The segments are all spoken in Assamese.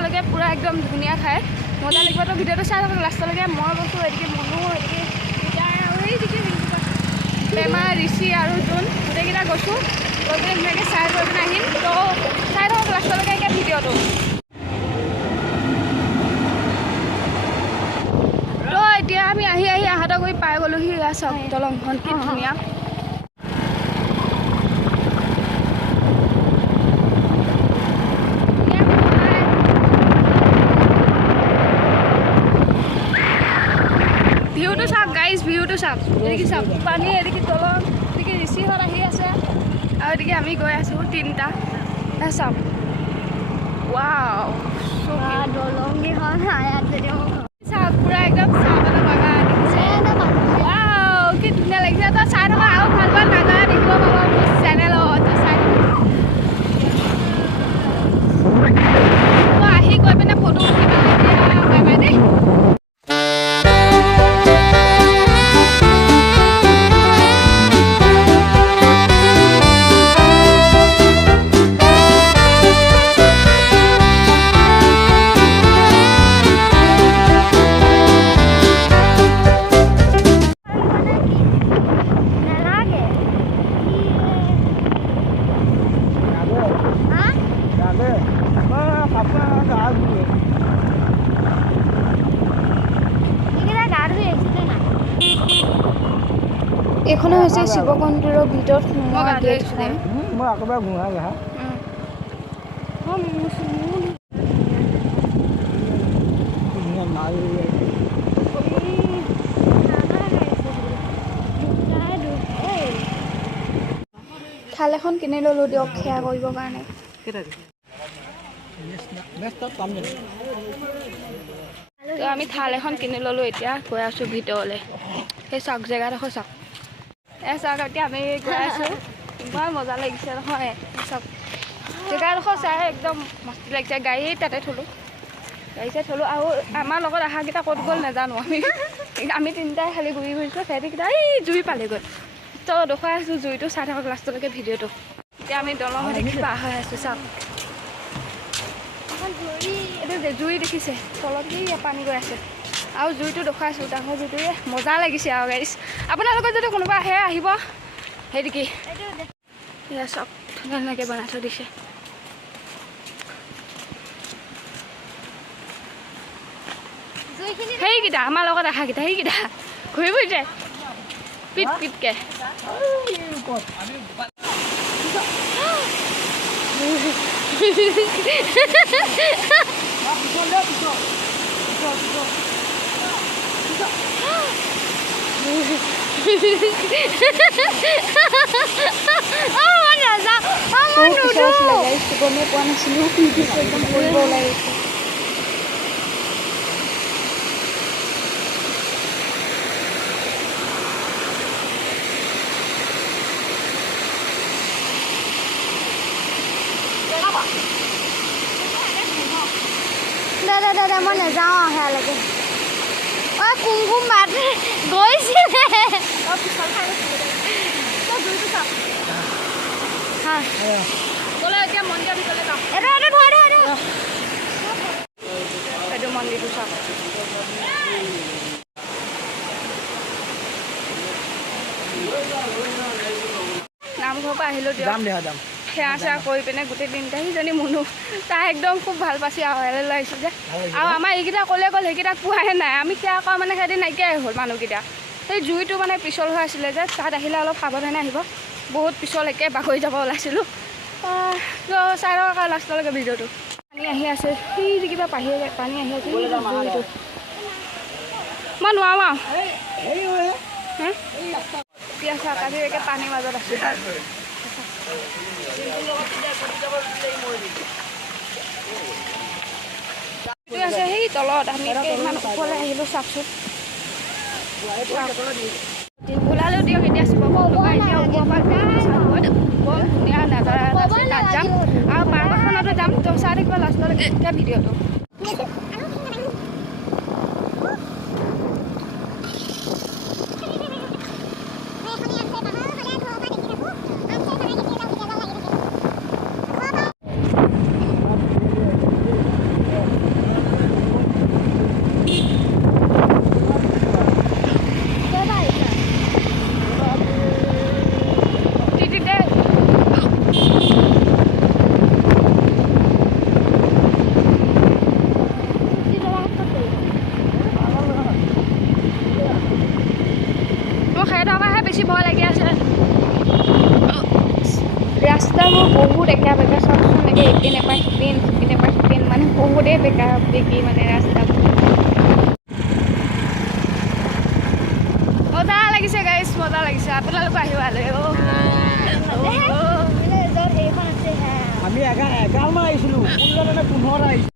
লাষ্টলৈকে পুৰা একদম ধুনীয়া ঠাই মজা লাগিব তো ভিডিঅ'টো চাই থাকক লাষ্টলৈকে মই গৈছোঁ এদিকে মনো এদিকে আৰু এইদিকে বেমাৰ ঋষি আৰু জোন গোটেইকেইটা গৈছোঁ গৈ পিনে ধুনীয়াকৈ চাই গৈ পিনে আহিম তো চাই থাকক লাষ্টলৈকে এতিয়া ভিডিঅ'টো তো এতিয়া আমি আহি আহাটা কৰি পাই গ'লোহি চাওক দলংখন কি ধুনীয়া ভিউটো চাওক গাইজ ভিউটো চাওক এদিকে চাওক পানী এদিকে দলং এদিকে ঋষিহঁত আহি আছে আৰু এদিকে আমি গৈ আছোঁ তিনিটা চাওক ৱাও দলংকেইখন চাওক পুৰা একদম চাহ লগা দেখিছে ৱাও কি ধুনীয়া লাগিছে তই চাই থকা আৰু ভাল ভাল নাজানা দেখিব পাব মোৰ চেনেলত চাই তই আহি গৈ পিনে ফটো উঠিব বাই বাই দেই এইখনে হৈছে শিৱ মন্দিৰৰ ভিতৰত সোমোৱা গেটখন মই একেবাৰে ঘূৰাই গা থাল এখন কিনি ল'লোঁ দিয়ক সেয়া কৰিবৰ কাৰণে তো আমি থাল এখন কিনি ল'লোঁ এতিয়া গৈ আছোঁ ভিতৰলৈ সেই চাওক জেগাডোখৰ চাওক চাওক এতিয়া আমি গৈ আছোঁ ইমান মজা লাগিছে নহয় চাওক জেগাডোখৰ চাই একদম মস্তি লাগিছে গাড়ী তাতে থ'লোঁ গাড়ী চাই থ'লোঁ আৰু আমাৰ লগত অহাকেইটা ক'ত গ'ল নাজানো আমি তিনিটাই খালি ঘূৰি ফুৰিছোঁ সিহঁতিকেইটা এই জুই পালেগৈ তো দেখুৱাই আছোঁ জুইটো চাই থাকক লাষ্টলৈকে ভিডিঅ'টো এতিয়া আমি দলং দেখি পাৰ হৈ আছোঁ চাওক এইটো যে জুই দেখিছে তলত কি পানী গৈ আছে আৰু জুইটো দেখুৱাইছোঁ ডাঙৰ জুইটোৱে মজা লাগিছে আৰু গাইছ আপোনালোকৰ যদি কোনোবা আহে আহিব সেইদিকে এয়া চব ধুনীয়া ধুনীয়াকৈ বনাই থৈ দিছে সেইকেইটা আমাৰ লগত আহাকেইটা সেইকেইটা ঘূৰি ফুৰিছে পিট পিটকৈ গমেই পোৱা নাছিলোঁ একদম কৰিব ওলাইছে দাদা দাদা মই নাযাওঁ সেয়ালৈকে অঁ কুমকুম বাট গৈছিলে এতিয়া মন্দিৰৰ ভিতৰলৈ যাওঁ এইটো মন্দিৰটো চাওক নামঘৰৰ পৰা আহিলোঁ দিয়ক সেৱা চেৱা কৰি পিনে গোটেই দিনটা সিজনী মুনু তাই একদম খুব ভাল পাইছে আৰু ইয়ালৈ আহিছোঁ যে আৰু আমাৰ এইকেইটা ক'লে গ'ল সেইকেইটাক পোৱাহে নাই আমি সেয়া কৰা মানে সিহঁতি নাইকিয়াই হ'ল মানুহকেইটা সেই জুইটো মানে পিছল হৈ আছিলে যে তাত আহিলে অলপ সাৱধানে আহিব বহুত পিছলৈকে বাগৰি যাব ওলাইছিলোঁ চাই থকা লাষ্টলৈকে ভিডিঅ'টো পানী আহি আছে সেই কিবা পানী আহি আছে জুইটো মই নোৱাৰোঁ আৰু এতিয়া চাওক আজি একে পানীৰ মাজত আছোঁ আছে সেই তলত আমি ইমান ওপৰলৈ আহিলোঁ চাওকচোন ওলালেও দিয়ক এতিয়া বৰ ধুনীয়া নাজাৰা তাত যাম আৰু পাৰ্কখনতো যাম তো চাই থাকিব লাষ্টলৈকে এতিয়া ভিডিঅ'টো ৰাস্তাবোৰ বহুত একা বেকা চাওকচোন এনেকৈ ইপিনে পৰা সিপিন সিপিনে পৰা সিপিন মানে বহুতেই বেকা বেকি মানে ৰাস্তাবোৰ মজা লাগিছে গাইছ মজা লাগিছে আপোনালোকে আহিব আমি 11 মান আহিছিলোঁ 15 নে 15 আহিছিলোঁ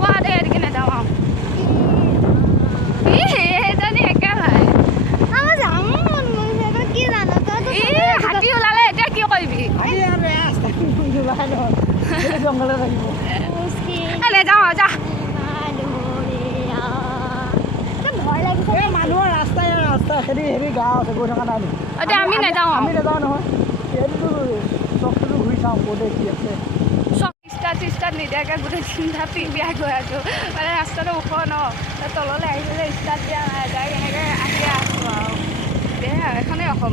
হ'ব দে এদিকে নাযাওঁ আৰু সেইজনী একে ভাই হাতী ওলালে এতিয়া কি কৰিবি জংঘলে থাকিব নাযাওঁ যা মানুহৰ ৰাস্তা হেৰি গাঁও আছে গৈ থকা নাই এতিয়া আমি নাযাওঁ আমি নাযাওঁ নহয় এইটো চবটো ঘূৰি চাওঁ ক'তে কি আছে চব ষ্টাৰ্ট নিদিয়াকৈ গোটেই চিন্তা পিন্ধিয়া গৈ আছোঁ মানে ৰাস্তাটো ওখ ন তললৈ আহিছিলে ষ্টাৰ্ট দিয়া নাই তাই এনেকৈ আহি আছোঁ আৰু দে এখনেই অসম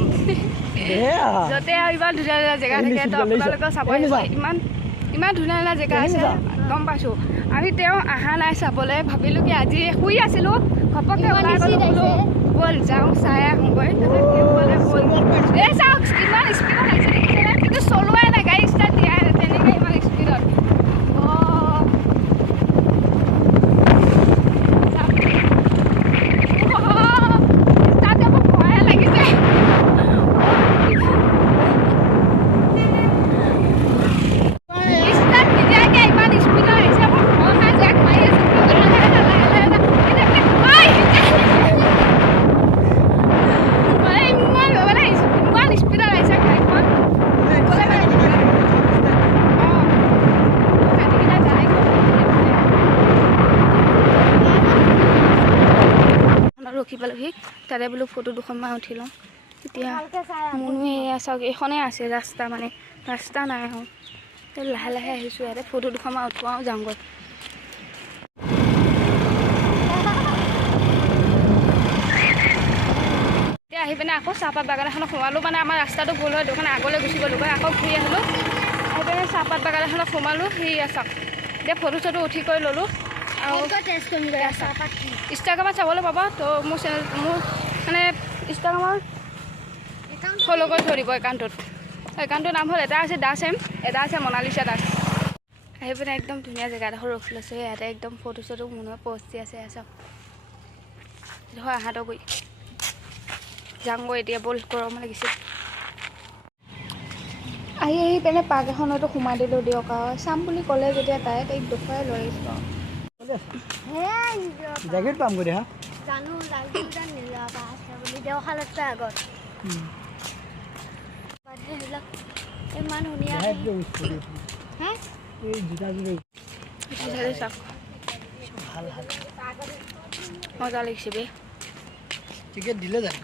য'তে আৰু ইমান ধুনীয়া ধুনীয়া জেগা থাকে তো আপোনালোকে চাব আহিব ইমান ধুনীয়া ধুনীয়া জেগা আছে গম পাইছোঁ আমি তেওঁ অহা নাই চাবলৈ ভাবিলোঁ কি আজি শুই আছিলোঁ ঘপককৈ ওলাই গ'লোঁ বোলো ব'ল যাওঁ চাই আহোঁগৈ ব'ল এই চাওক ইমান স্পীডত আহিছে দেখিছেনে কিন্তু চলোৱাই নাই গাড়ী ষ্টাৰ্ট দিয়াই নাই তেনেকৈ ইমান স্পীডত ৰখি পালোহি তাতে বোলো ফটো দুখনমান উঠি লওঁ এতিয়া মনুহে এয়া চাওক এইখনেই আছে ৰাস্তা মানে ৰাস্তা নাই আহোঁ লাহে লাহে আহিছোঁ ইয়াতে ফটো দুখনমান উঠোৱাওঁ যাওঁগৈ এতিয়া আহি পিনে আকৌ চাহপাত বাগান এখনত সোমালোঁ মানে আমাৰ ৰাস্তাটো ভুল হয় দোকানে আগলৈ গুচি গ'লোঁ আকৌ ঘূৰি আহিলোঁ আহি পিনে চাহপাত বাগান এখনত সোমালোঁ সেয়া চাওক এতিয়া ফটো চটো উঠি কৰি ল'লোঁ আৰু ইনষ্টাগ্ৰামত চাবলৈ পাবা তো মোৰ চেনেল মোৰ মানে ইনষ্টাগ্ৰামৰ ফ'ল' কৰি থৈ দিব একাউণ্টটোৰ নাম হ'ল এটা আছে দাস এম এটা আছে মনালিছা দাস আহি পিনে একদম ধুনীয়া জেগা এডোখৰ ৰখি লৈছোঁ ইয়াতে একদম ফটো চটো মনৰ পষ্ট দি আছে চাওক হয় আহাঁতক গৈ যাওঁগৈ এতিয়া বল গৰম লাগিছে আহি পিনে পাৰ্ক এখনতো সোমাই দিলোঁ দিয়ক আৰু চাম বুলি ক'লে যেতিয়া তাই তাইক দেখুৱাই লৈ আহিছোঁ আৰু জেকেট পাম গৈ হা জানো দেওশালতকৈ আগত ইমান ধুনীয়া মজা লাগিছে বে টিকেট দিলে যায়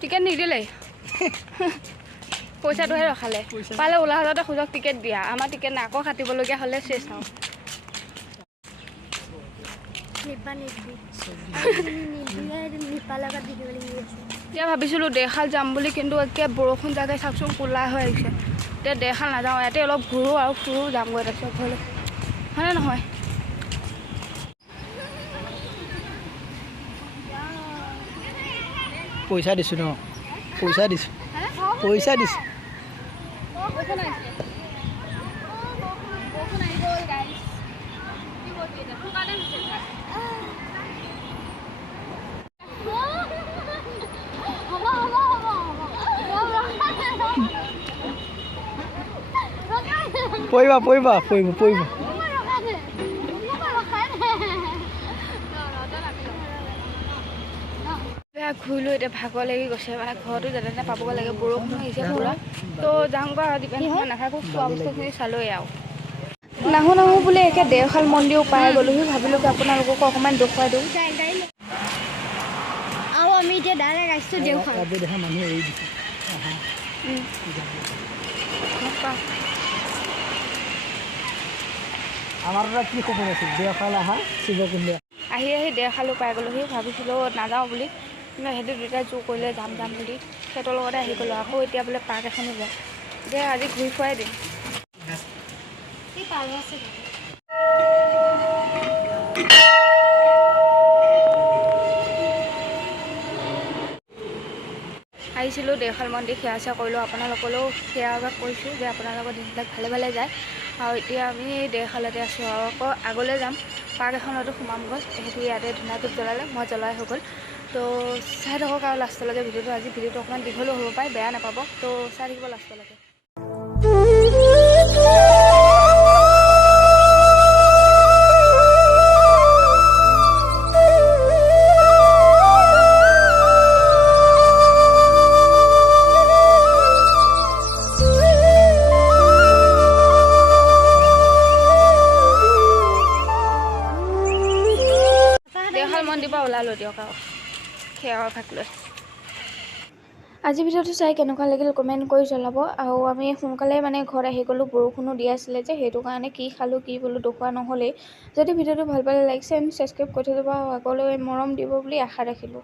টিকেট নিদিলে পইচাটোহে ৰখালে পালে ওলাহতে খোজক টিকেট দিয়া আমাৰ টিকেট নাই আকৌ কাটিবলগীয়া হ'লে চেছ চাওঁ এতিয়া ভাবিছিলোঁ দেখাল যাম বুলি কিন্তু একে বৰষুণ জাগে চাওকচোন ক'লা হৈ আহিছে এতিয়া দেখাল নাযাওঁ ইয়াতে অলপ ঘূৰোঁ আৰু ফুৰোঁ যামগৈ তাৰপিছত ঘৰলৈ হয়নে নহয় পইচা দিছোঁ ন পইচা দিছোঁ পৰিবা ঘূৰিলোঁ এতিয়া ভাগৰ লাগি গৈছে মানে ঘৰতো যেনে পাবগৈ লাগে বৰষুণ আহিছে পুৰা তো যাওঁগৈ আৰু ডিপেণ্ড নাথাকোঁ খোৱা বস্তুখিনি চালোঁৱেই আৰু নাহোঁ বোলে একে দেওশাল মন্দিৰো পাই গ'লোহি ভাবিলোঁ কি আপোনালোককো অকণমান দেখুৱাই দিওঁ আৰু আমি এতিয়া ডাইৰেক্ট আহিছোঁ দেওশাল মানুহ এৰি দিছে আমাৰ কি সপোন আছিল দেওশাল আহা শিৱকুণ্ড আহি দেওশালো পাই গ'লোহি ভাবিছিলোঁ নাযাওঁ বুলি কিন্তু সেইটো দুটাই জোৰ কৰিলে যাম বুলি সিহঁতৰ লগতে আহি গ'লোঁ আকৌ এতিয়া বোলে পাৰ্ক এখনো যায় এতিয়া আজি ঘূৰি ফুৰাই দিম আহিছিলোঁ দেওশাল মন্দিৰ সেৱা চেৱা কৰিলোঁ, আপোনালোকলৈও সেৱা কৰিছোঁ যে আপোনালোকৰ দিনবিলাক ভালে ভালে যায়। আৰু এতিয়া আমি দেওশালতে আছোঁ আৰু আকৌ আগলৈ যাম, পাৰ্ক এখনতো সোমামগৈ। সিহঁতি ইয়াতে ধূনা ধূপ জ্বলালে, মই জ্বলাই হৈ গ'ল। তো চাই থাকক আৰু লাষ্টলৈকে ভিডিঅ'টো। আজি ভিডিঅ'টো অকণমান দীঘলো হ'ব পাৰে, বেয়া নাপাব, তো চাই থাকিব লাষ্টলৈকে। দেওশাল মন্দিৰৰ পৰা ওলালোঁ দিয়ক আৰু সেৱাৰ ভাগ লৈ। আজি ভিডিঅ'টো চাই কেনেকুৱা লাগিল কমেণ্ট কৰি জনাব। আৰু আমি সোনকালে মানে ঘৰত আহি গ'লোঁ, বৰষুণো দি আছিলে যে, সেইটো কাৰণে কি খালোঁ কি বোলো দেখুওৱা নহ'লেই। যদি ভিডিঅ'টো ভাল পালে লাইক এণ্ড ছাবস্ক্ৰাইব কৰি থৈ যাব আৰু আগলৈ মৰম দিব বুলি আশা ৰাখিলোঁ।